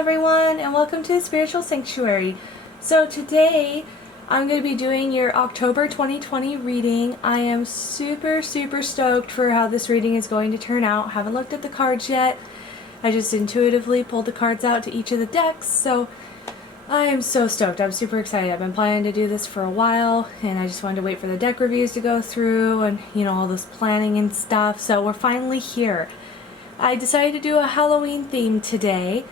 everyone, and welcome to the Spiritual Sanctuary. So today I'm going to be doing your October 2020 reading. I am super stoked for how this reading is going to turn out. Haven't looked at the cards yet. I just intuitively pulled the cards out to each of the decks, so I am so stoked. I'm super excited. I've been planning to do this for a while, and I just wanted to wait for the deck reviews to go through and, all this planning and stuff, so we're finally here. I decided to do a Halloween theme today,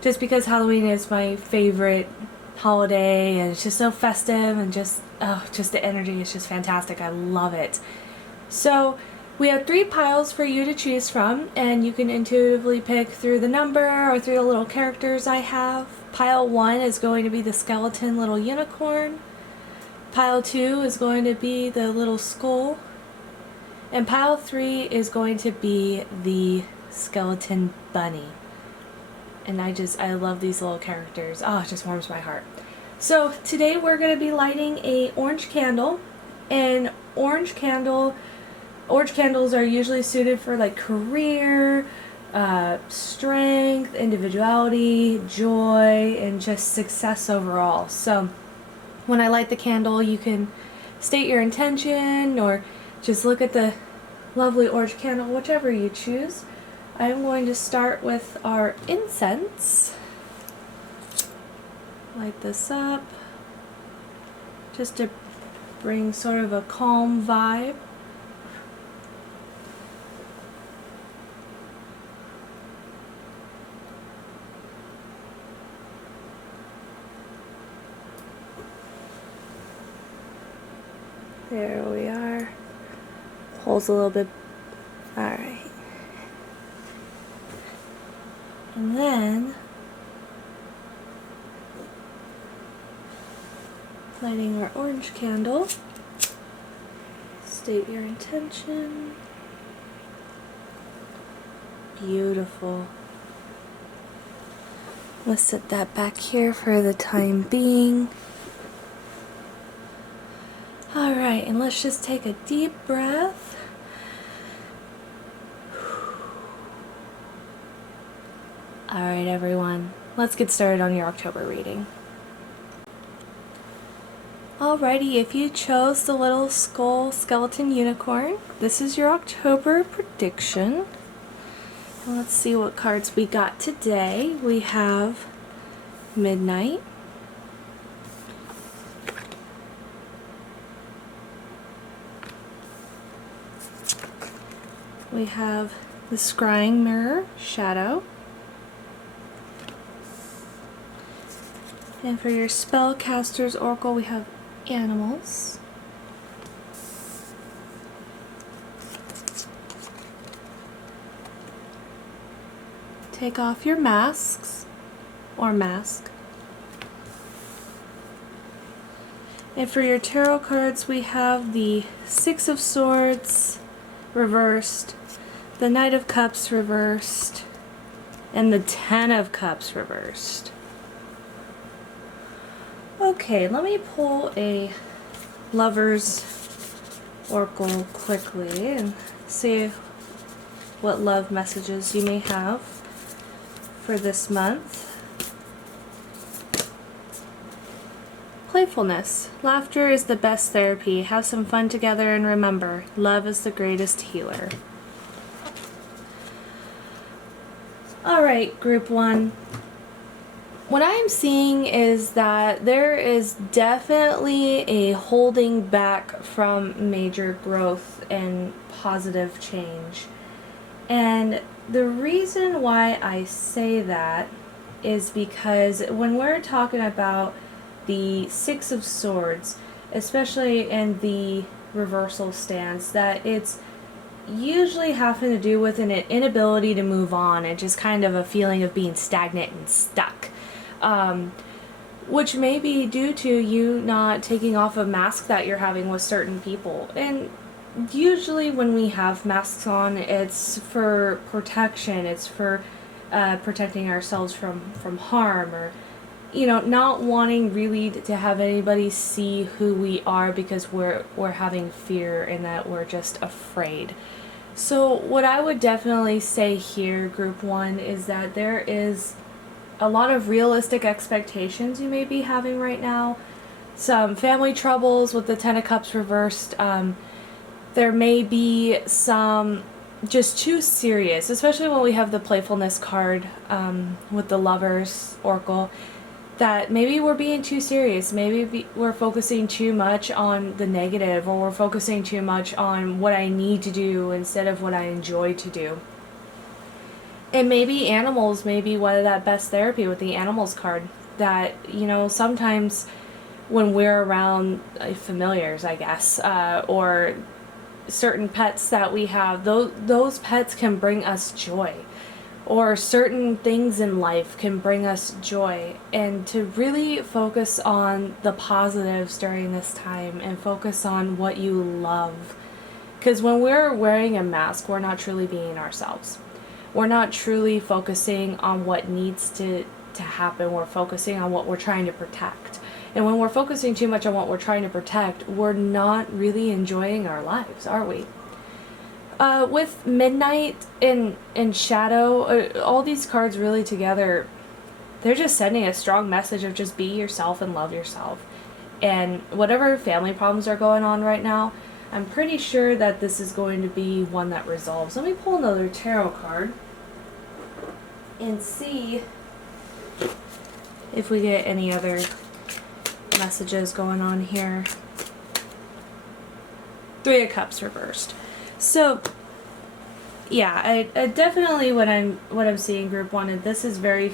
just because Halloween is my favorite holiday, and it's just so festive, and just the energy is just fantastic. I love it. So we have 3 piles for you to choose from, and you can intuitively pick through the number or through the little characters I have. Pile 1 is going to be the skeleton little unicorn. Pile 2 is going to be the little skull. And pile 3 is going to be the skeleton bunny. And I love these little characters. Oh, it just warms my heart. So today we're going to be lighting a orange candle. And orange candles are usually suited for like career, strength, individuality, joy, and just success overall. So when I light the candle, you can state your intention or just look at the lovely orange candle, whichever you choose. I'm going to start with our incense. Light this up just to bring sort of a calm vibe. There we are. Pulls a little bit. Alright. And then lighting our orange candle. State your intention. Beautiful. Let's set that back here for the time being. Alright, and let's just take a deep breath. Alright everyone, let's get started on your October reading. Alrighty, if you chose the little skull skeleton unicorn, this is your October prediction. And let's see what cards we got today. We have Midnight. We have the Scrying Mirror, Shadow. And for your Spellcaster's Oracle, we have Animals. Take off your masks, or mask. And for your tarot cards, we have the Six of Swords reversed, the Knight of Cups reversed, and the Ten of Cups reversed. Okay, let me pull a Lover's Oracle quickly and see what love messages you may have for this month. Playfulness. Laughter is the best therapy. Have some fun together and remember, love is the greatest healer. Alright, group 1. What I am seeing is that there is definitely a holding back from major growth and positive change. And the reason why I say that is because when we're talking about the Six of Swords, especially in the reversal stance, that it's usually having to do with an inability to move on and just kind of a feeling of being stagnant and stuck. Which may be due to you not taking off a mask that you're having with certain people. And usually when we have masks on, it's for protection, it's for protecting ourselves from harm, or not wanting really to have anybody see who we are because we're having fear and that we're just afraid. So what I would definitely say here, group 1, is that there is a lot of realistic expectations you may be having right now. Some family troubles with the Ten of Cups reversed. There may be some just too serious, especially when we have the playfulness card with the Lovers Oracle, that maybe we're being too serious. Maybe we're focusing too much on the negative, or we're focusing too much on what I need to do instead of what I enjoy to do. And maybe animals may be one of that best therapy with the animals card. That, you know, sometimes when we're around familiars, I guess, or certain pets that we have, those pets can bring us joy, or certain things in life can bring us joy. And to really focus on the positives during this time and focus on what you love, because when we're wearing a mask, we're not truly being ourselves. We're not truly focusing on what needs to happen. We're focusing on what we're trying to protect. And when we're focusing too much on what we're trying to protect, we're not really enjoying our lives, are we? With Midnight and Shadow, all these cards really together, they're just sending a strong message of just be yourself and love yourself. And whatever family problems are going on right now, I'm pretty sure that this is going to be one that resolves. Let me pull another tarot card and see if we get any other messages going on here. Three of Cups reversed. So yeah, I definitely what I'm seeing group one, and this is very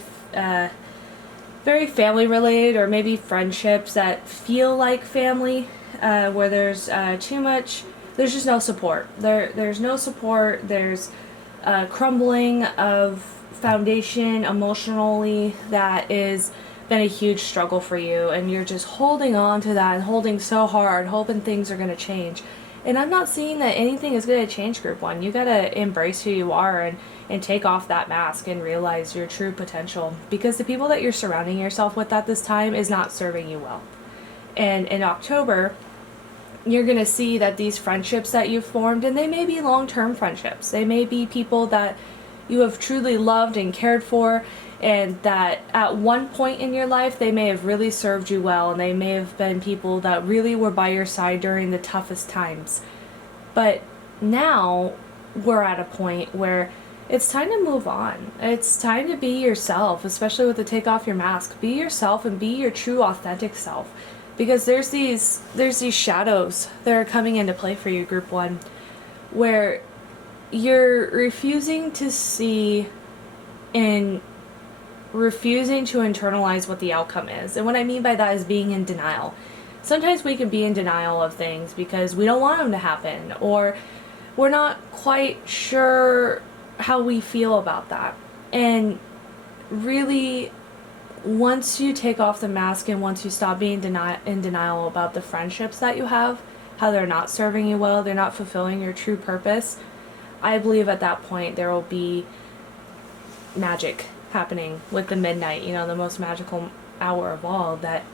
family related, or maybe friendships that feel like family, where there's too much, there's just no support. There's no support. There's crumbling of foundation emotionally that is been a huge struggle for you, and you're just holding on to that and holding so hard, hoping things are going to change. And I'm not seeing that anything is going to change, group one. You got to embrace who you are and take off that mask and realize your true potential, because the people that you're surrounding yourself with at this time is not serving you well. And in October, you're going to see that these friendships that you've formed, and they may be long-term friendships. They may be people that you have truly loved and cared for, and that at one point in your life they may have really served you well, and they may have been people that really were by your side during the toughest times. But now we're at a point where it's time to move on. It's time to be yourself, especially with the take off your mask. Be yourself and be your true authentic self, because there's these shadows that are coming into play for you, group one, where you're refusing to see and refusing to internalize what the outcome is. And what I mean by that is being in denial. Sometimes we can be in denial of things because we don't want them to happen, or we're not quite sure how we feel about that. And really, once you take off the mask and once you stop being in denial about the friendships that you have, how they're not serving you well, they're not fulfilling your true purpose, I believe at that point there will be magic happening with the midnight, you know, the most magical hour of all, that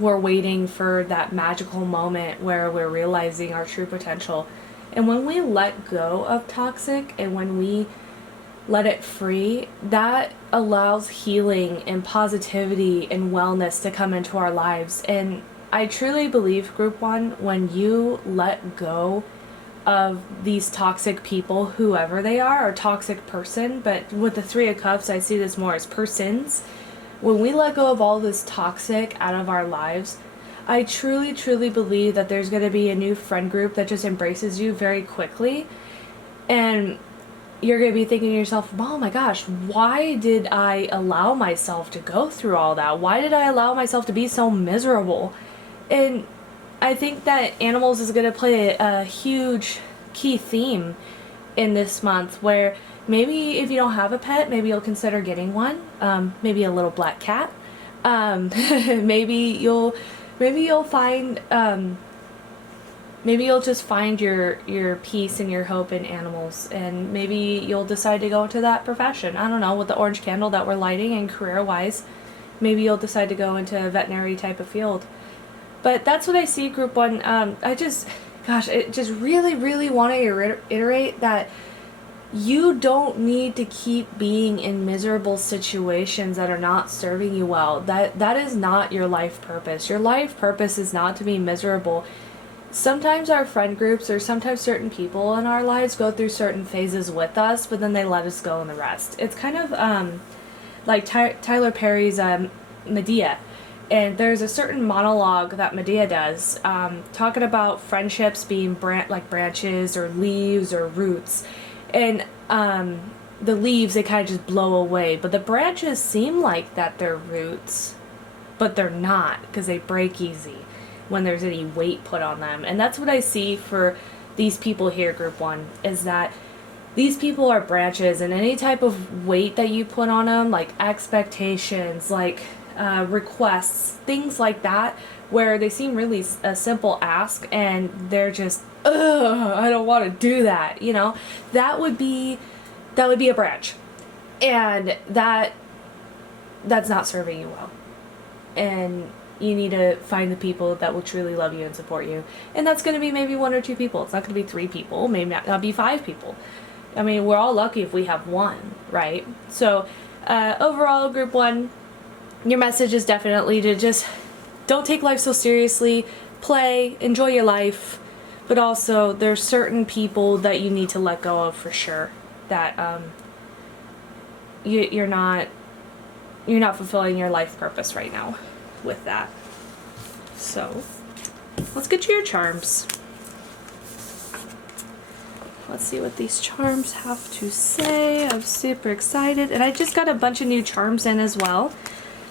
we're waiting for that magical moment where we're realizing our true potential. And when we let go of toxic and when we let it free, that allows healing and positivity and wellness to come into our lives. And I truly believe, group one, when you let go of these toxic people, whoever they are, or toxic person, but with the Three of Cups, I see this more as persons. When we let go of all this toxic out of our lives, I truly, truly believe that there's going to be a new friend group that just embraces you very quickly. And you're going to be thinking to yourself, oh my gosh, why did I allow myself to go through all that? Why did I allow myself to be so miserable? And I think that animals is going to play a huge key theme in this month, where maybe if you don't have a pet, maybe you'll consider getting one. Maybe a little black cat. Maybe you'll find maybe you'll just find your peace and your hope in animals, and maybe you'll decide to go into that profession. I don't know, with the orange candle that we're lighting, and career wise, maybe you'll decide to go into a veterinary type of field. But that's what I see, group one. I just really, really want to reiterate that you don't need to keep being in miserable situations that are not serving you well. That is not your life purpose. Your life purpose is not to be miserable. Sometimes our friend groups or sometimes certain people in our lives go through certain phases with us, but then they let us go in the rest. It's kind of like Tyler Perry's Medea. And there's a certain monologue that Medea does, talking about friendships being like branches or leaves or roots. And the leaves, they kind of just blow away. But the branches seem like that they're roots, but they're not, because they break easy when there's any weight put on them. And that's what I see for these people here, group one, is that these people are branches, and any type of weight that you put on them, like expectations, like requests, things like that, where they seem really a simple ask and they're just, ugh, I don't want to do that, you know, that would be a branch, and that's not serving you well. And you need to find the people that will truly love you and support you, and that's going to be maybe 1 or 2 people. It's not going to be 3 people, maybe not be 5 people. I mean, we're all lucky if we have 1, right? So overall, group 1, your message is definitely to just don't take life so seriously, play, enjoy your life, but also there's certain people that you need to let go of for sure, that you're not fulfilling your life purpose right now with that. So let's get you your charms. Let's see what these charms have to say. I'm super excited, and I just got a bunch of new charms in as well.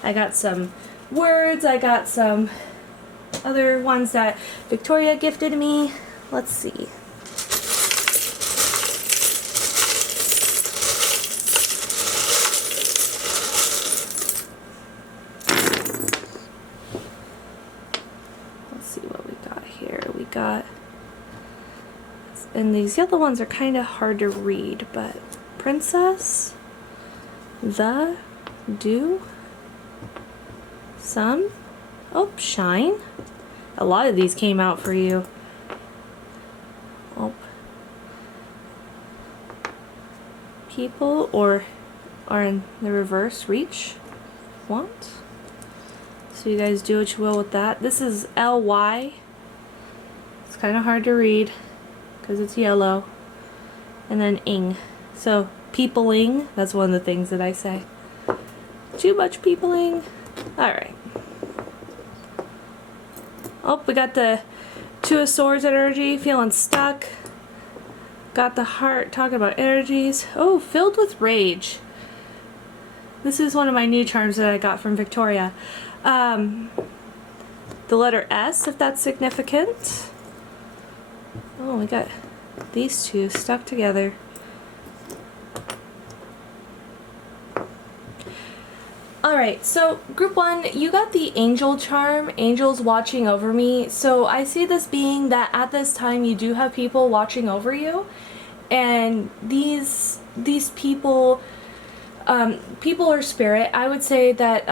I got some words, I got some other ones that Victoria gifted me. Let's see. Let's see what we got here. We got, and these other ones are kind of hard to read, but princess, the, do, some, oh, shine. A lot of these came out for you. Oh. People, or are in the reverse, reach, want. So you guys do what you will with that. This is LY. It's kind of hard to read because it's yellow. And then ing. So peopling, that's one of the things that I say. Too much peopling. Alright. Oh, we got the 2 of Swords energy, feeling stuck. Got the heart, talking about energies. Oh, filled with rage. This is one of my new charms that I got from Victoria. The letter S, if that's significant. Oh, we got these 2 stuck together. Alright, so group 1, you got the angel charm, angels watching over me. So I see this being that at this time you do have people watching over you, and these people, people or spirit, I would say that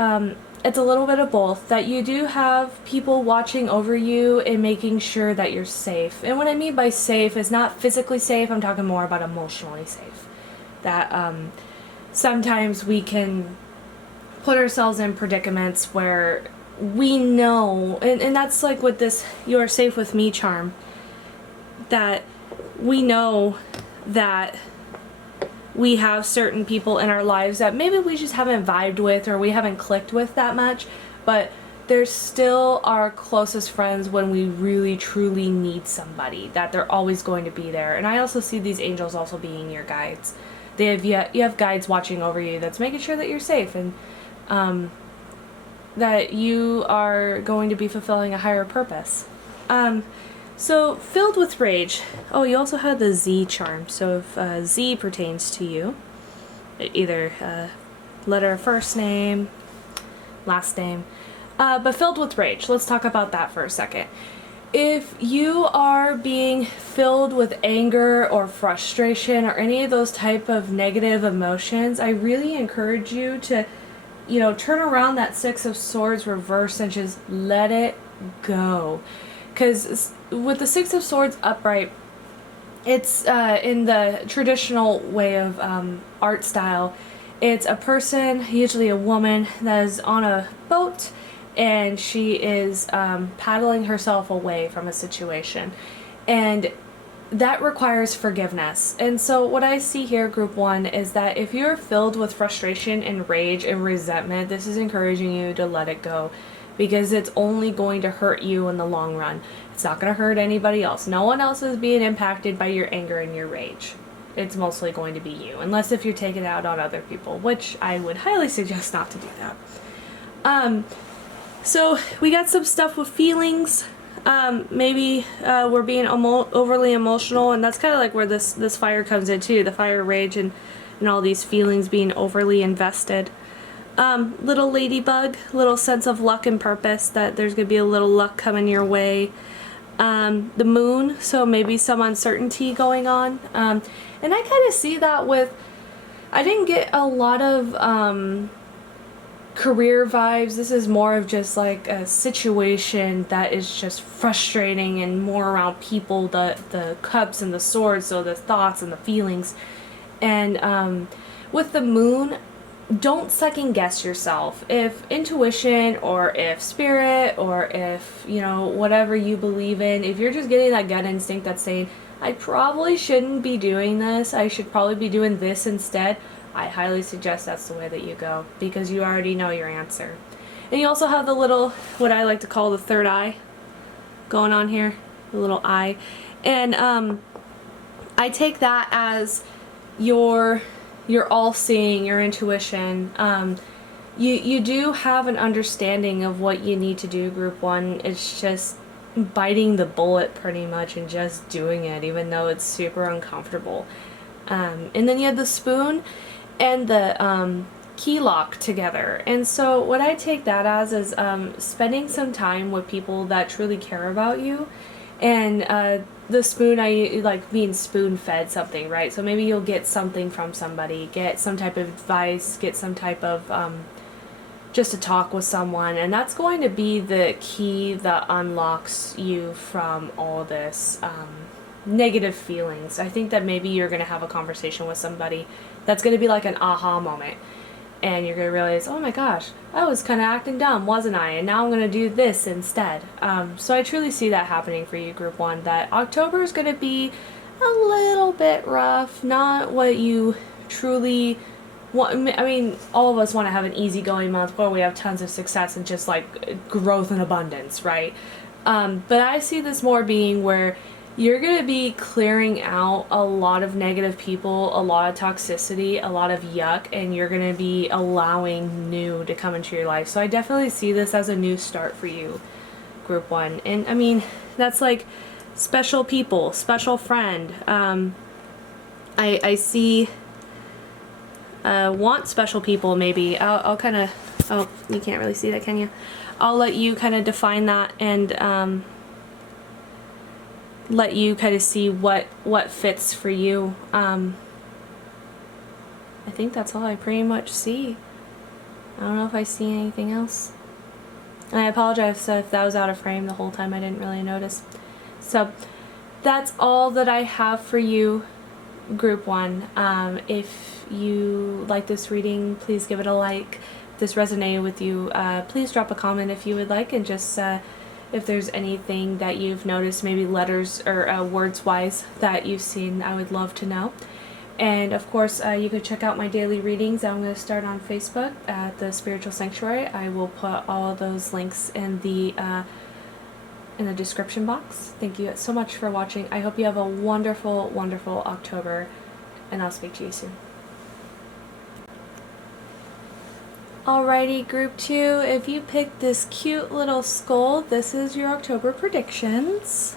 it's a little bit of both, that you do have people watching over you and making sure that you're safe. And what I mean by safe is not physically safe, I'm talking more about emotionally safe. That sometimes we can put ourselves in predicaments where we know, and that's like with this "you are safe with me" charm, that we know that we have certain people in our lives that maybe we just haven't vibed with or we haven't clicked with that much, but they're still our closest friends when we really truly need somebody, that they're always going to be there. And I also see these angels also being your guides. You have guides watching over you that's making sure that you're safe, and that you are going to be fulfilling a higher purpose. So, filled with rage. Oh, you also had the Z charm. So if Z pertains to you, either letter of first name, last name, but filled with rage. Let's talk about that for a second. If you are being filled with anger or frustration or any of those type of negative emotions, I really encourage you to, turn around that 6 of Swords reverse and just let it go. Because with the 6 of Swords upright, It's in the traditional way of art style. It's a person, usually a woman, that is on a boat, and she is paddling herself away from a situation. And that requires forgiveness. And so what I see here, group one, is that if you're filled with frustration and rage and resentment, this is encouraging you to let it go, because it's only going to hurt you in the long run. It's not going to hurt anybody else. No one else is being impacted by your anger and your rage. It's mostly going to be you, unless if you're taking it out on other people, which I would highly suggest not to do that. So we got some stuff with feelings. Maybe we're being overly emotional, and that's kind of like where this fire comes in too, the fire, rage, and all these feelings being overly invested. Little ladybug, little sense of luck and purpose, that there's going to be a little luck coming your way. The moon, so maybe some uncertainty going on. And I kind of see that with, I didn't get a lot of career vibes. This is more of just like a situation that is just frustrating, and more around people, the cups and the swords, so the thoughts and the feelings. And with the moon, don't second guess yourself. If intuition, or if spirit, or if, you know, whatever you believe in, if you're just getting that gut instinct that's saying, I probably shouldn't be doing this, I should probably be doing this instead, I highly suggest that's the way that you go, because you already know your answer. And you also have the little, what I like to call the third eye going on here, the little eye. And I take that as your all-seeing, your intuition. You do have an understanding of what you need to do, group one. It's just biting the bullet pretty much and just doing it, even though it's super uncomfortable. And then you have the spoon and the key lock together. And so what I take that as is spending some time with people that truly care about you. And the spoon, I like being spoon-fed something, right? So maybe you'll get something from somebody, get some type of advice, get some type of just to talk with someone, and that's going to be the key that unlocks you from all this negative feelings. I think that maybe you're going to have a conversation with somebody that's going to be like an aha moment, and you're going to realize, oh my gosh, I was kind of acting dumb, wasn't I? And now I'm going to do this instead. So I truly see that happening for you, group one, that October is going to be a little bit rough, not what you truly want. I mean, all of us want to have an easygoing month where we have tons of success and just like growth and abundance, right? But I see this more being where you're going to be clearing out a lot of negative people, a lot of toxicity, a lot of yuck, and you're going to be allowing new to come into your life. So I definitely see this as a new start for you, group one. And I mean, that's like special people, special friend. I see want special people, maybe. I'll kind of, oh, you can't really see that, can you? I'll let you kind of define that, and let you kind of see what fits for you. I think that's all I pretty much see. I don't know if I see anything else. And I apologize if that was out of frame the whole time. I didn't really notice. So that's all that I have for you, group one. If you like this reading, please give it a like. If this resonated with you, please drop a comment if you would like, and just if there's anything that you've noticed, maybe letters or words wise that you've seen, I would love to know. And of course, you could check out my daily readings. I'm going to start on Facebook at the Spiritual Sanctuary. I will put all of those links in the description box. Thank you so much for watching. I hope you have a wonderful, wonderful October, and I'll speak to you soon. Alrighty, group two, if you picked this cute little skull, this is your October predictions.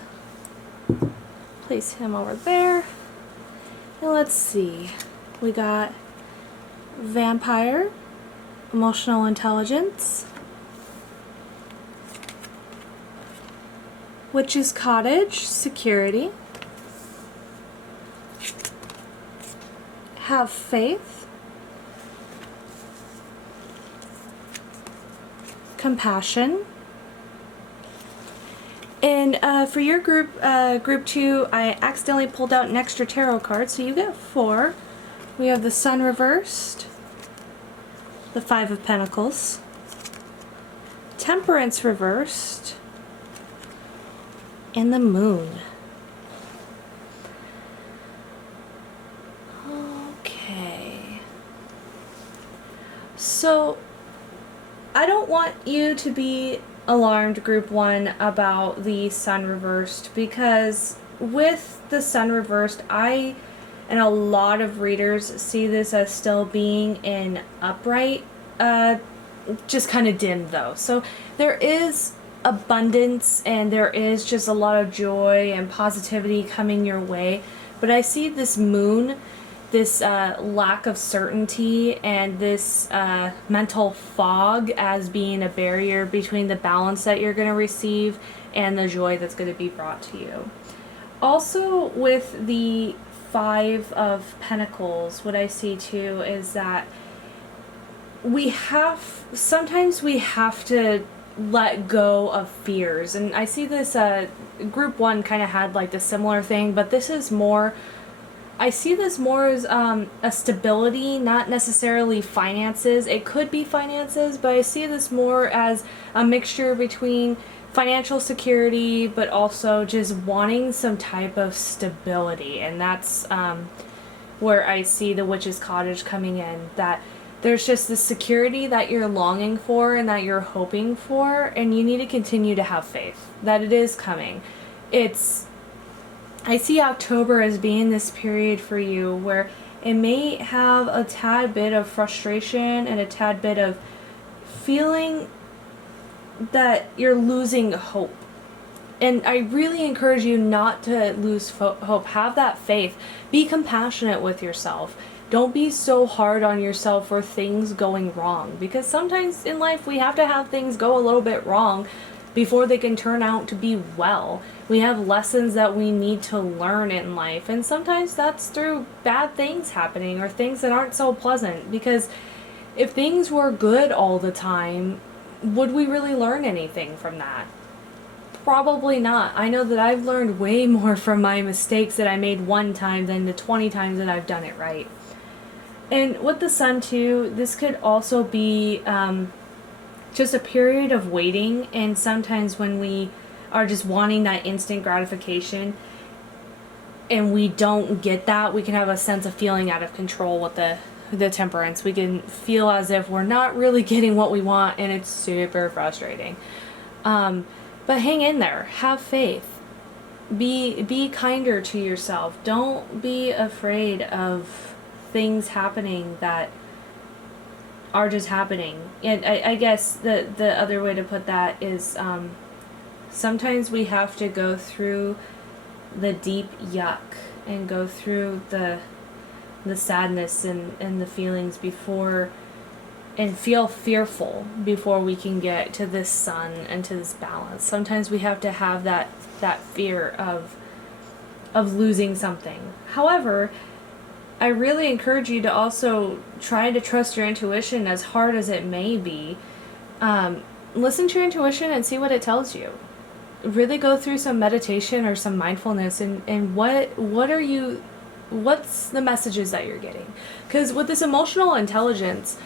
Place him over there. And let's see. We got vampire, emotional intelligence, witch's cottage, security, have faith, compassion, And for your group, group 2, I accidentally pulled out an extra tarot card, so you get 4. We have the Sun reversed, the 5 of Pentacles, Temperance reversed, and the Moon. Okay. So, I don't want you to be alarmed, group 1, about the Sun reversed, because with the Sun reversed, I and a lot of readers see this as still being in upright, just kind of dim though. So there is abundance and there is just a lot of joy and positivity coming your way, but I see this Moon, this lack of certainty and this mental fog as being a barrier between the balance that you're going to receive and the joy that's going to be brought to you. Also, with the 5 of Pentacles, what I see too is that sometimes we have to let go of fears. And I see this, group 1 kind of had like the similar thing, but this is more, I see this more as a stability, not necessarily finances. It could be finances, but I see this more as a mixture between financial security, but also just wanting some type of stability. And that's where I see the Witch's Cottage coming in, that there's just the security that you're longing for and that you're hoping for, and you need to continue to have faith that it is coming. I see October as being this period for you where it may have a tad bit of frustration and a tad bit of feeling that you're losing hope. And I really encourage you not to lose hope. Have that faith. Be compassionate with yourself. Don't be so hard on yourself for things going wrong, because sometimes in life we have to have things go a little bit wrong before they can turn out to be well. We have lessons that we need to learn in life, and sometimes that's through bad things happening or things that aren't so pleasant, because if things were good all the time, would we really learn anything from that? Probably not. I know that I've learned way more from my mistakes that I made one time than the 20 times that I've done it right. And with the Sun too, this could also be just a period of waiting, and sometimes when we are just wanting that instant gratification and we don't get that, we can have a sense of feeling out of control with the Temperance. We can feel as if we're not really getting what we want, and it's super frustrating. But hang in there. Have faith. Be kinder to yourself. Don't be afraid of things happening that are just happening. And I guess the other way to put that is sometimes we have to go through the deep yuck and go through the sadness and the feelings before, and feel fearful before we can get to this Sun and to this balance. Sometimes we have to have that fear of losing something. However, I really encourage you to also try to trust your intuition, as hard as it may be. Listen to your intuition and see what it tells you. Really go through some meditation or some mindfulness, and what's the messages that you're getting? Because with this emotional intelligence,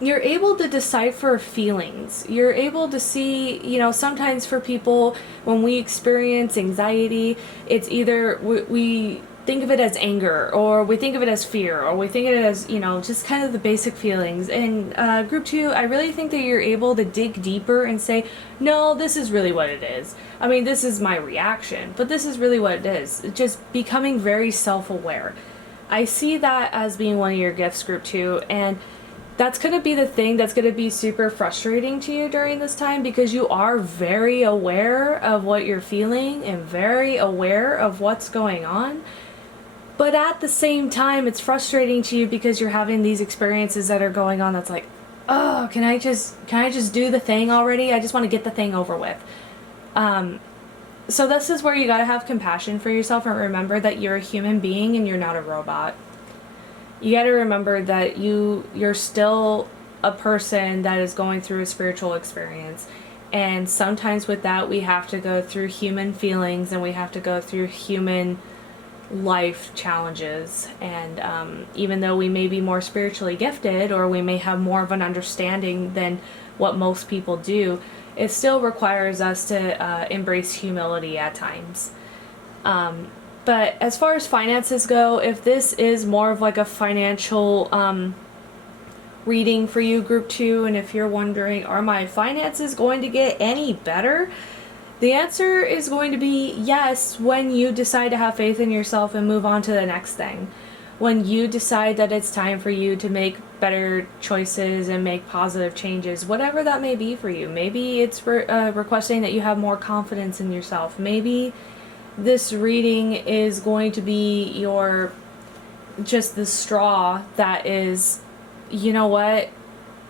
you're able to decipher feelings. You're able to see, sometimes for people, when we experience anxiety, it's either we think of it as anger, or we think of it as fear, or we think of it as, just kind of the basic feelings. And group 2, I really think that you're able to dig deeper and say, no, this is really what it is. I mean, this is my reaction, but this is really what it is. Just becoming very self-aware. I see that as being one of your gifts, group 2, and that's going to be the thing that's going to be super frustrating to you during this time, because you are very aware of what you're feeling and very aware of what's going on. But at the same time, it's frustrating to you because you're having these experiences that are going on that's like, oh, can I just do the thing already? I just want to get the thing over with. So this is where you got to have compassion for yourself and remember that you're a human being and you're not a robot. You got to remember that you're still a person that is going through a spiritual experience, And sometimes with that, we have to go through human feelings and we have to go through human life challenges. And even though we may be more spiritually gifted, or we may have more of an understanding than what most people do, it still requires us to embrace humility at times. But as far as finances go, if this is more of like a financial reading for you, group 2, and if you're wondering, are my finances going to get any better? The answer is going to be yes, when you decide to have faith in yourself and move on to the next thing. When you decide that it's time for you to make better choices and make positive changes, whatever that may be for you. Maybe it's requesting that you have more confidence in yourself. Maybe this reading is going to be just the straw that is, you know what,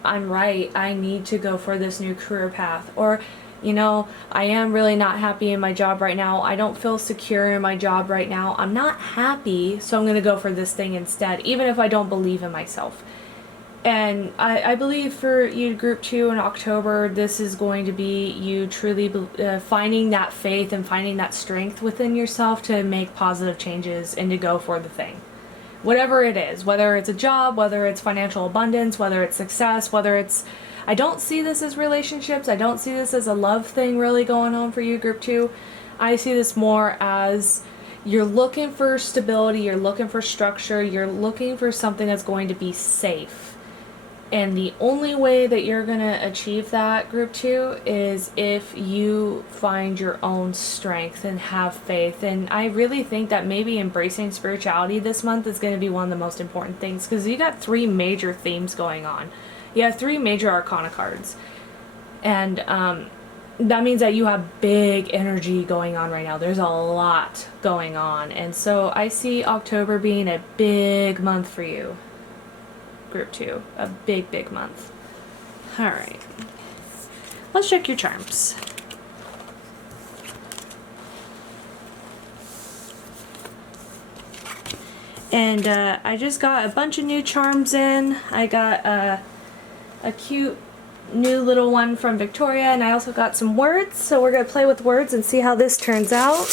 I'm right, I need to go for this new career path. Or, you know, I am really not happy in my job right now. I don't feel secure in my job right now. I'm not happy, so I'm going to go for this thing instead, even if I don't believe in myself. And I believe for you, group 2, in October, this is going to be you truly finding that faith and finding that strength within yourself to make positive changes and to go for the thing. Whatever it is, whether it's a job, whether it's financial abundance, whether it's success, whether it's... I don't see this as relationships. I don't see this as a love thing really going on for you, group 2. I see this more as you're looking for stability, you're looking for structure, you're looking for something that's going to be safe. And the only way that you're going to achieve that, group 2, is if you find your own strength and have faith. And I really think that maybe embracing spirituality this month is going to be one of the most important things, because you got 3 major themes going on. You have 3 major arcana cards. And that means that you have big energy going on right now. There's a lot going on. And so I see October being a big month for you, group 2. A big, big month. Alright. Let's check your charms. And I just got a bunch of new charms in. I got a cute new little one from Victoria, and I also got some words, so we're going to play with words and see how this turns out.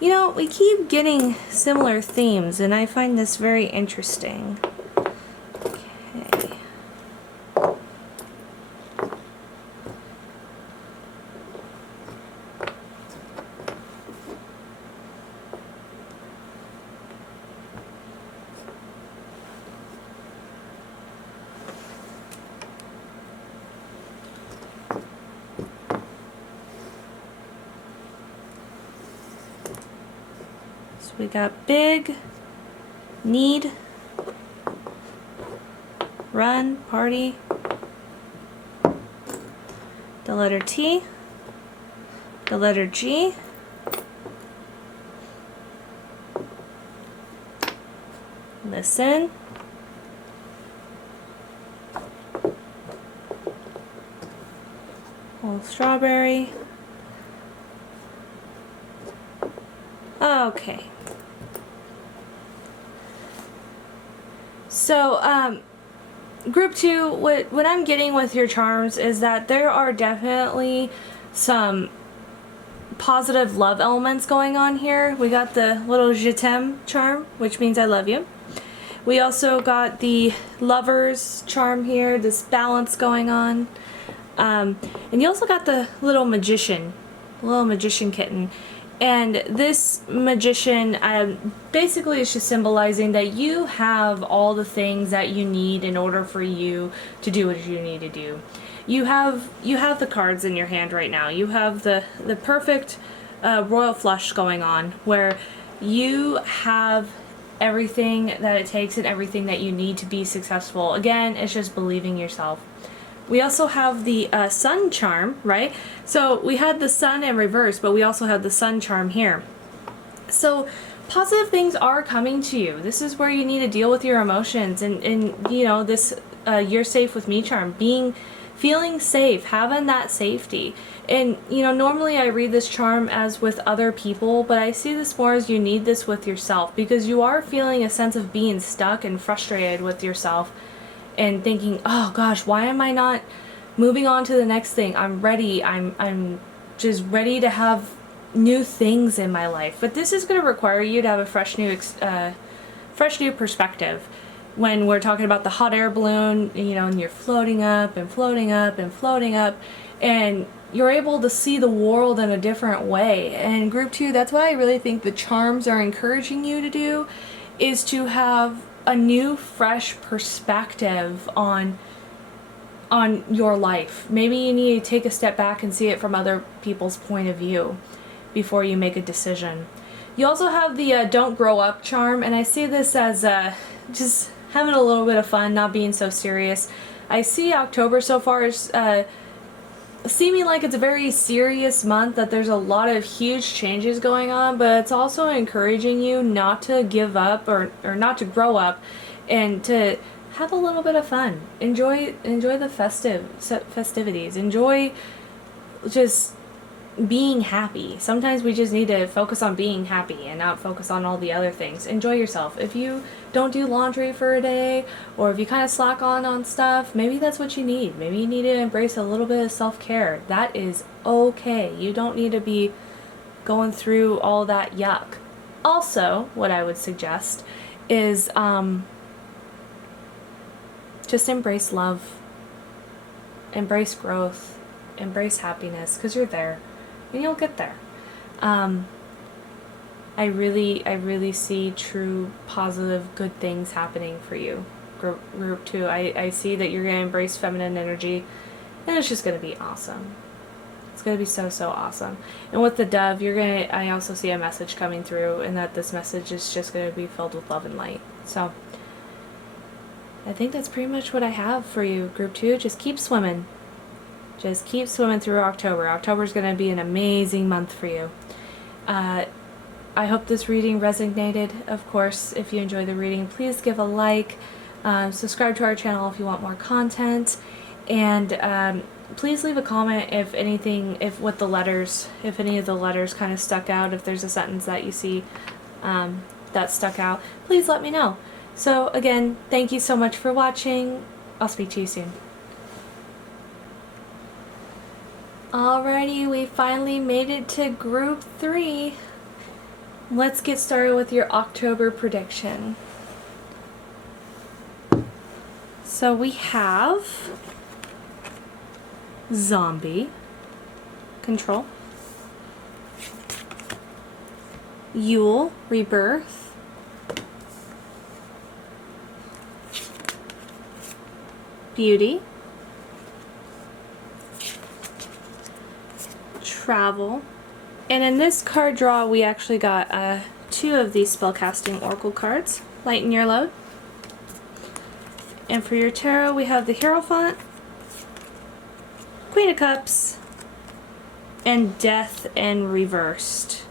You know, we keep getting similar themes, and I find this very interesting. Okay. We got big, need, run, party, the letter T, the letter G, listen, whole strawberry. Okay. So, group 2, what I'm getting with your charms is that there are definitely some positive love elements going on here. We got the little je t'aime charm, which means I love you. We also got the lover's charm here, this balance going on. And you also got the little magician kitten. And this magician basically is just symbolizing that you have all the things that you need in order for you to do what you need to do. You have the cards in your hand right now. You have the perfect royal flush going on, where you have everything that it takes and everything that you need to be successful. Again, it's just believing yourself. We also have the sun charm, right? So we had the sun in reverse, but we also have the sun charm here. So positive things are coming to you. This is where you need to deal with your emotions, and you know, this you're safe with me charm, feeling safe, having that safety. And you know, normally I read this charm as with other people, but I see this more as you need this with yourself, because you are feeling a sense of being stuck and frustrated with yourself and thinking, oh gosh, why am I not moving on to the next thing? I'm ready. I'm just ready to have new things in my life. But this is going to require you to have a fresh new perspective. When we're talking about the hot air balloon, you know, and you're floating up and floating up and floating up, and you're able to see the world in a different way. And group 2, that's what I really think the charms are encouraging you to do, is to have a new, fresh perspective on your life. Maybe you need to take a step back and see it from other people's point of view before you make a decision. You also have the don't grow up charm, and I see this as just having a little bit of fun, not being so serious. I see October so far as seeming like it's a very serious month, that there's a lot of huge changes going on, but it's also encouraging you not to give up or not to grow up, and to have a little bit of fun. Enjoy the festivities. Enjoy just being happy. Sometimes we just need to focus on being happy and not focus on all the other things. Enjoy yourself. If you don't do laundry for a day, or if you kind of slack on stuff, maybe that's what you need. Maybe you need to embrace a little bit of self-care. That is okay. You don't need to be going through all that yuck. Also, what I would suggest is just embrace love, embrace growth, embrace happiness, because you're there. And you'll get there. I really see true, positive, good things happening for you. Group 2, I see that you're going to embrace feminine energy, and it's just going to be awesome. It's going to be so awesome. And with the dove, I also see a message coming through, and that this message is just going to be filled with love and light. So I think that's pretty much what I have for you, Group 2. Just keep swimming. Just keep swimming through October. October's going to be an amazing month for you. I hope this reading resonated. Of course, if you enjoy the reading, please give a like. Subscribe to our channel if you want more content. And please leave a comment if any of the letters kind of stuck out. If there's a sentence that you see that stuck out, please let me know. So again, thank you so much for watching. I'll speak to you soon. Alrighty, we finally made it to Group 3. Let's get started with your October prediction. So we have Zombie, Control, Yule, Rebirth, Beauty, Travel, and in this card draw we actually got 2 of these spellcasting oracle cards. Lighten your load. And for your tarot we have the Hierophant, Queen of Cups, and Death and Reversed.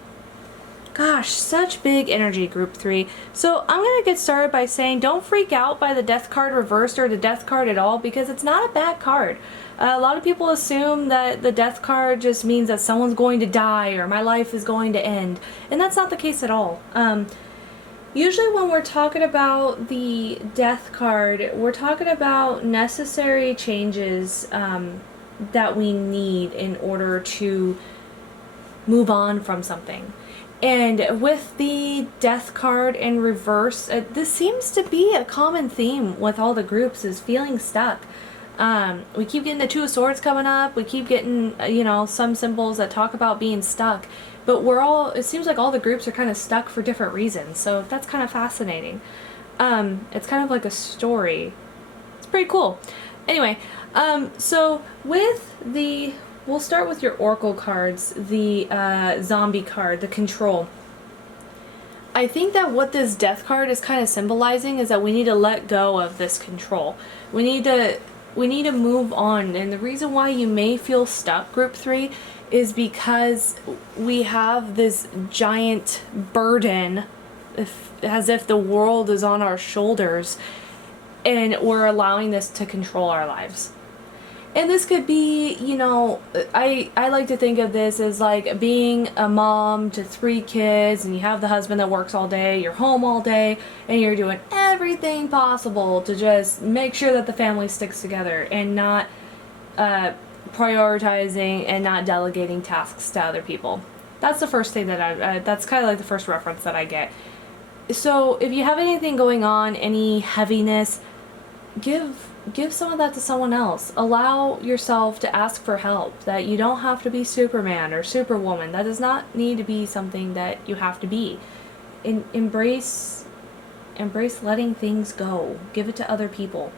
Gosh, such big energy, Group 3. So I'm going to get started by saying don't freak out by the Death card reversed or the Death card at all, because it's not a bad card. A lot of people assume that the Death card just means that someone's going to die or my life is going to end, and that's not the case at all. Usually when we're talking about the Death card, we're talking about necessary changes that we need in order to move on from something. And with the Death card in reverse, this seems to be a common theme with all the groups, is feeling stuck. We keep getting the Two of Swords coming up. We keep getting, some symbols that talk about being stuck. But it seems like all the groups are kind of stuck for different reasons. So that's kind of fascinating. It's kind of like a story. It's pretty cool. Anyway, so we'll start with your oracle cards, the Zombie card, the Control. I think that what this Death card is kind of symbolizing is that we need to let go of this control. We need to move on, and the reason why you may feel stuck, Group 3, is because we have this giant burden as if the world is on our shoulders and we're allowing this to control our lives. And this could be, I like to think of this as like being a mom to 3 kids, and you have the husband that works all day, you're home all day, and you're doing everything possible to just make sure that the family sticks together and not prioritizing and not delegating tasks to other people. That's the first thing that that's kind of like the first reference that I get. So if you have anything going on, any heaviness, give some of that to someone else. Allow yourself to ask for help. That you don't have to be Superman or Superwoman. That does not need to be something that you have to be. Embrace letting things go. Give it to other people.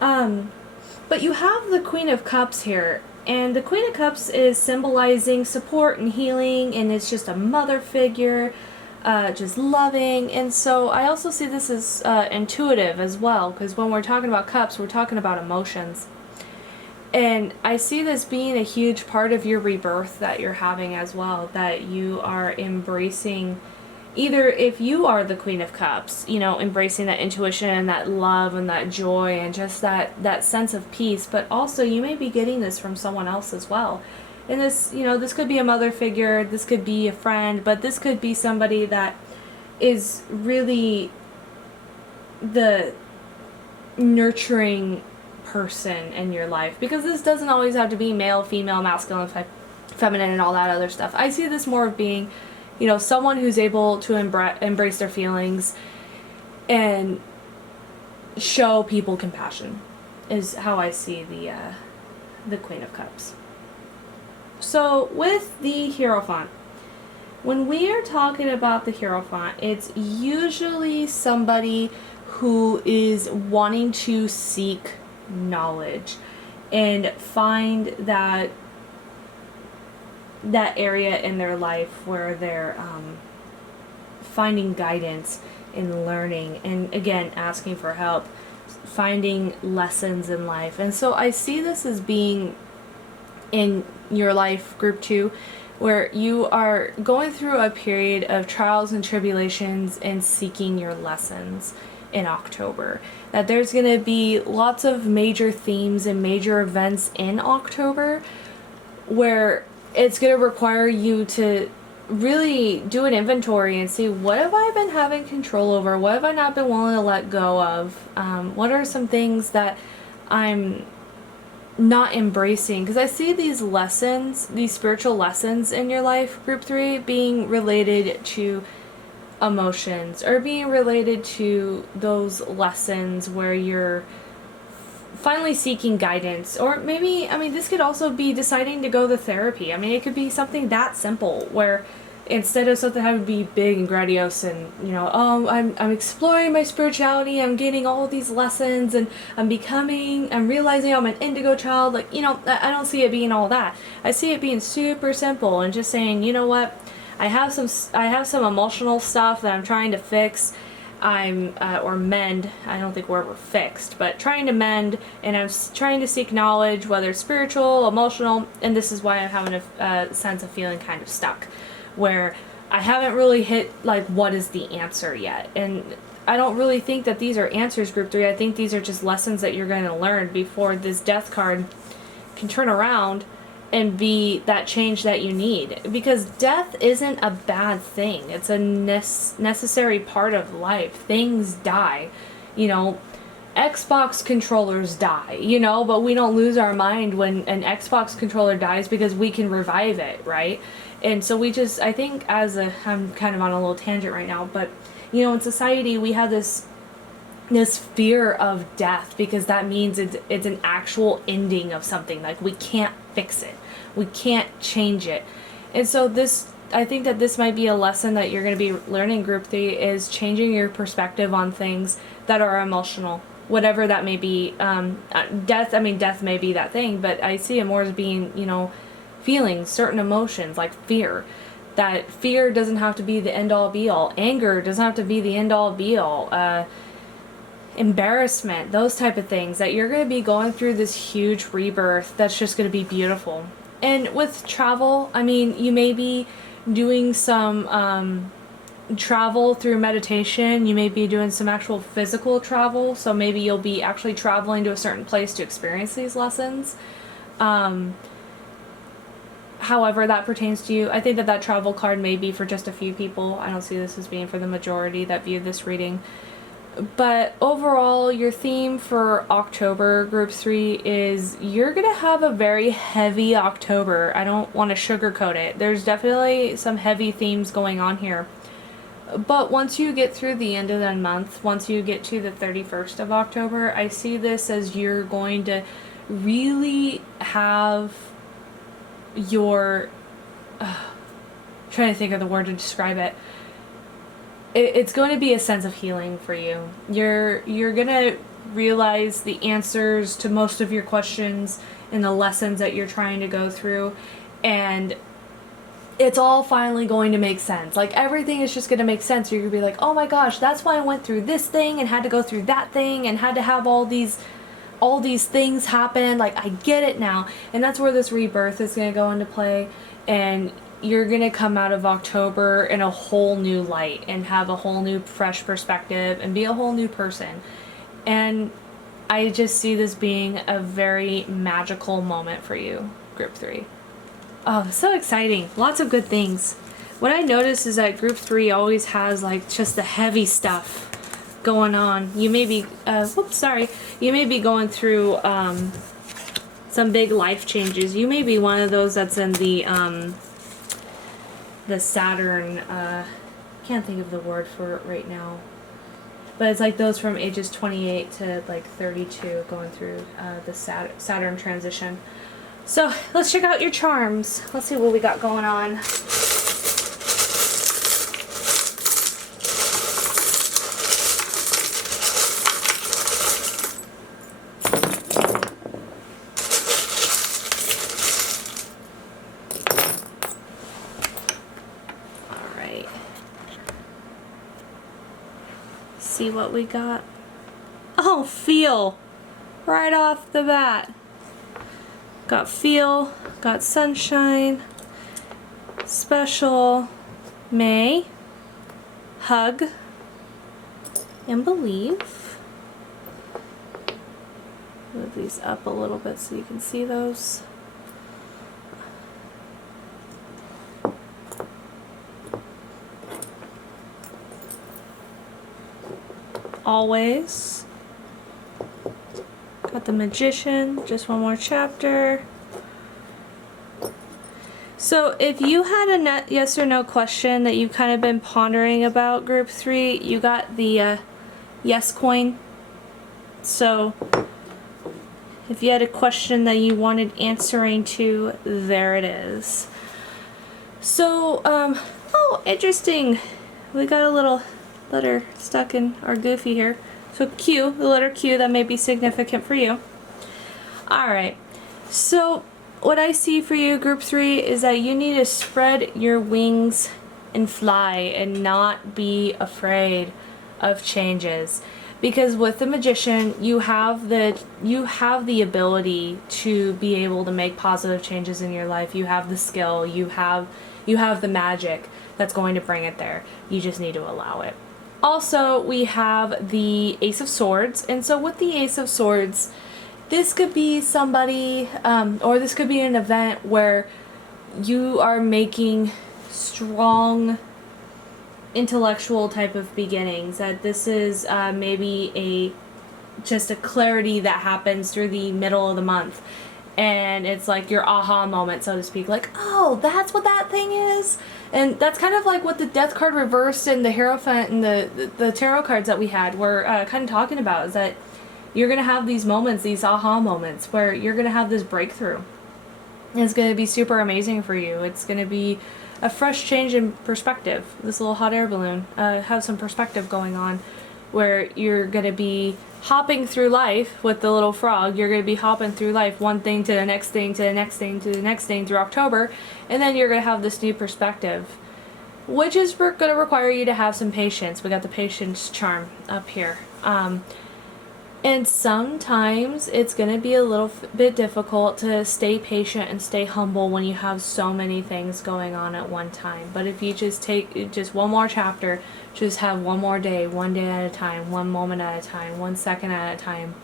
But you have the Queen of Cups here, and the Queen of Cups is symbolizing support and healing, and it's just a mother figure, just loving. And so I also see this as intuitive as well, because when we're talking about cups, we're talking about emotions. And I see this being a huge part of your rebirth that you're having as well, that you are embracing. Either if you are the Queen of Cups, embracing that intuition and that love and that joy and just that sense of peace, but also you may be getting this from someone else as well. And this, this could be a mother figure, this could be a friend, but this could be somebody that is really the nurturing person in your life. Because this doesn't always have to be male, female, masculine, feminine, and all that other stuff. I see this more of being someone who's able to embrace their feelings and show people compassion is how I see the Queen of Cups. So with the Hierophant, when we are talking about the Hierophant, it's usually somebody who is wanting to seek knowledge and find that area in their life where they're finding guidance in learning, and again asking for help, finding lessons in life. And so I see this as being in your life, group 2, where you are going through a period of trials and tribulations and seeking your lessons in October. That there's going to be lots of major themes and major events in October where it's going to require you to really do an inventory and see, what have I been having control over? What have I not been willing to let go of? What are some things that I'm not embracing? Because I see these lessons, these spiritual lessons in your life, group 3, being related to emotions, or being related to those lessons where you're finally seeking guidance. Or maybe, this could also be deciding to go to therapy. It could be something that simple, where instead of something having to be big and grandiose and, I'm exploring my spirituality, I'm getting all these lessons, and I'm realizing I'm an indigo child. I don't see it being all that. I see it being super simple and just saying, you know what, I have some emotional stuff that I'm trying to fix. Or mend. I don't think we're ever fixed, but trying to mend, and I'm trying to seek knowledge, whether it's spiritual, emotional, and this is why I'm having a sense of feeling kind of stuck, where I haven't really hit, what is the answer yet. And I don't really think that these are answers, group 3. I think these are just lessons that you're going to learn before this Death card can turn around and be that change that you need. Because death isn't a bad thing. It's a necessary part of life. Things die. Xbox controllers die, but we don't lose our mind when an Xbox controller dies, because we can revive it, right? And so I think I'm kind of on a little tangent right now, but, in society we have this fear of death, because that means it's an actual ending of something. We can't fix it. We can't change it. And so I think that this might be a lesson that you're going to be learning, group 3, is changing your perspective on things that are emotional, whatever that may be. Death may be that thing, but I see it more as being, feelings, certain emotions, like fear. That fear doesn't have to be the end-all be-all. Anger doesn't have to be the end-all be-all. Embarrassment, those type of things, that you're going to be going through this huge rebirth that's just going to be beautiful. And with travel, you may be doing some travel through meditation. You may be doing some actual physical travel, so maybe you'll be actually traveling to a certain place to experience these lessons. However that pertains to you. I think that travel card may be for just a few people. I don't see this as being for the majority that view this reading. But overall, your theme for October, Group 3, is you're going to have a very heavy October. I don't want to sugarcoat it. There's definitely some heavy themes going on here. But once you get through the end of the month, once you get to the 31st of October, I see this as you're going to really have your... trying to think of the word to describe it. It's going to be a sense of healing for you. You're going to realize the answers to most of your questions and the lessons that you're trying to go through, and it's all finally going to make sense. Like, everything is just going to make sense. You're going to be like, oh my gosh, that's why I went through this thing and had to go through that thing and had to have all these things happen. Like, I get it now. And that's where this rebirth is going to go into play, and you're going to come out of October in a whole new light and have a whole new fresh perspective and be a whole new person. And I just see this being a very magical moment for you, Group 3. Oh, so exciting. Lots of good things. What I notice is that Group 3 always has like just the heavy stuff going on. You may be, you may be going through some big life changes. You may be one of those that's in the Saturn, can't think of the word for it right now, but it's like those from ages 28 to like 32 going through the Saturn transition. So let's check out your charms. Let's see what we got going on. See what we got. Oh, feel. Right off the bat. Got feel, got sunshine, special, may, hug, and believe. Move these up a little bit so you can see those. Always. Got the Magician, just one more chapter. So if you had a yes or no question that you've kind of been pondering about, Group 3, you got the yes coin. So if you had a question that you wanted answering to, there it is. So, oh, interesting. We got a little letter stuck in our goofy here. So Q, the letter Q, that may be significant for you. Alright, so what I see for you, Group 3, is that you need to spread your wings and fly and not be afraid of changes. Because with the Magician, you have the ability to be able to make positive changes in your life. You have the skill, you have the magic that's going to bring it there. You just need to allow it. Also, we have the Ace of Swords, and so with the Ace of Swords, this could be somebody, or this could be an event where you are making strong intellectual type of beginnings. That this is maybe just a clarity that happens through the middle of the month, and it's like your aha moment, so to speak. Like, oh, that's what that thing is. And that's kind of like what the Death card reversed and the Hierophant and the tarot cards that we had were kind of talking about, is that you're going to have these moments, these aha moments, where you're going to have this breakthrough. And it's going to be super amazing for you. It's going to be a fresh change in perspective. This little hot air balloon have some perspective going on, where you're going to be hopping through life with the little frog. You're going to be hopping through life, one thing to the next thing, to the next thing, to the next thing through October, and then you're going to have this new perspective, which is going to require you to have some patience. We got the patience charm up here. And sometimes it's going to be a little bit difficult to stay patient and stay humble when you have so many things going on at one time. But if you just take just one more chapter, just have one more day, one day at a time, one moment at a time, 1 second at a time.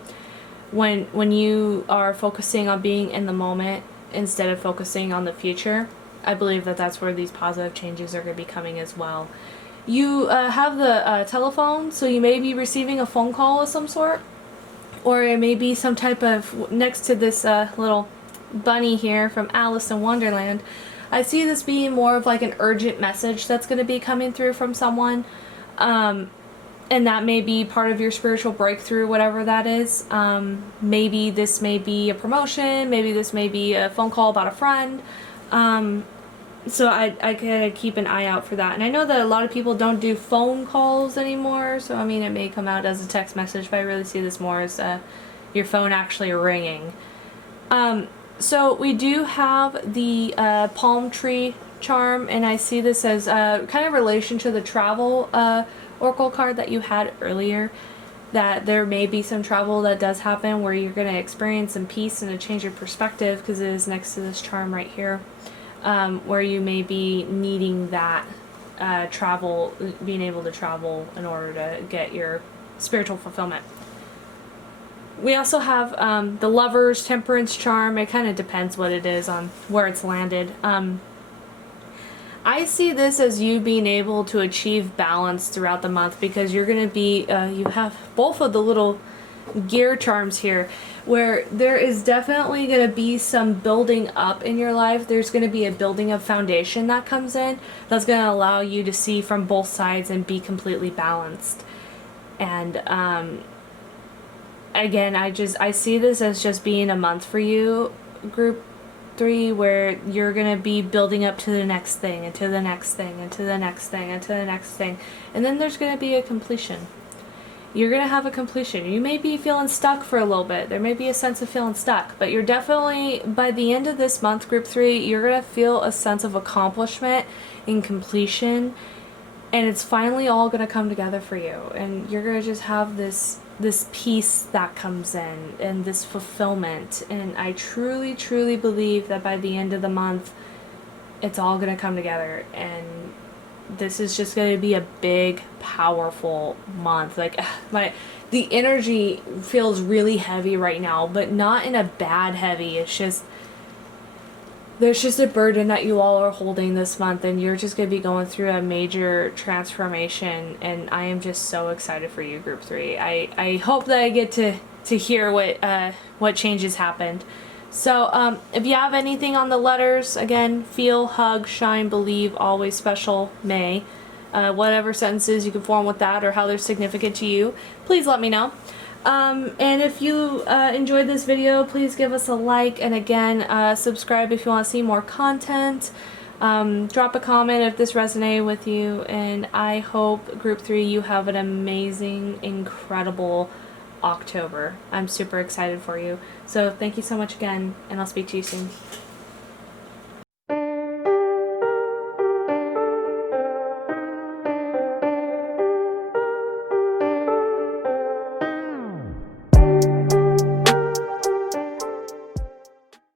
When you are focusing on being in the moment instead of focusing on the future, I believe that that's where these positive changes are going to be coming as well. You have the telephone, so you may be receiving a phone call of some sort. Or it may be some type of, next to this little bunny here from Alice in Wonderland, I see this being more of like an urgent message that's going to be coming through from someone. And that may be part of your spiritual breakthrough, whatever that is. Maybe this may be a promotion, maybe this may be a phone call about a friend. So I gotta keep an eye out for that. And I know that a lot of people don't do phone calls anymore, so I mean it may come out as a text message, but I really see this more as your phone actually ringing. So we do have the palm tree charm, and I see this as kind of relation to the travel oracle card that you had earlier, that there may be some travel that does happen where you're going to experience some peace and a change of perspective, because it is next to this charm right here. Where you may be needing that travel, being able to travel in order to get your spiritual fulfillment. We also have the Lover's Temperance charm. It kind of depends what it is on where it's landed. I see this as you being able to achieve balance throughout the month, because you're going to be, you have both of the little gear charms here, where there is definitely going to be some building up in your life. There's going to be a building of foundation that comes in that's going to allow you to see from both sides and be completely balanced. And again, I see this as just being a month for you, group 3, where you're going to be building up to the next thing, and to the next thing, and to the next thing, and to the next thing. And then there's going to be a completion. You're going to have a completion. You may be feeling stuck for a little bit. There may be a sense of feeling stuck, but you're definitely, by the end of this month, group 3, you're going to feel a sense of accomplishment and completion, and it's finally all going to come together for you, and you're going to just have this peace that comes in, and this fulfillment. And I truly, truly believe that by the end of the month, it's all going to come together, and this is just going to be a big, powerful month. Like, the energy feels really heavy right now, but not in a bad heavy. It's just, there's just a burden that you all are holding this month, and you're just going to be going through a major transformation, and I am just so excited for you, group 3. I hope that I get to hear what changes happened. So, if you have anything on the letters, again, feel, hug, shine, believe, always special, may. Whatever sentences you can form with that or how they're significant to you, please let me know. And if you enjoyed this video, please give us a like, and again, subscribe if you want to see more content. Drop a comment if this resonated with you, and I hope, group 3, you have an amazing, incredible October. I'm super excited for you. So thank you so much again, and I'll speak to you soon.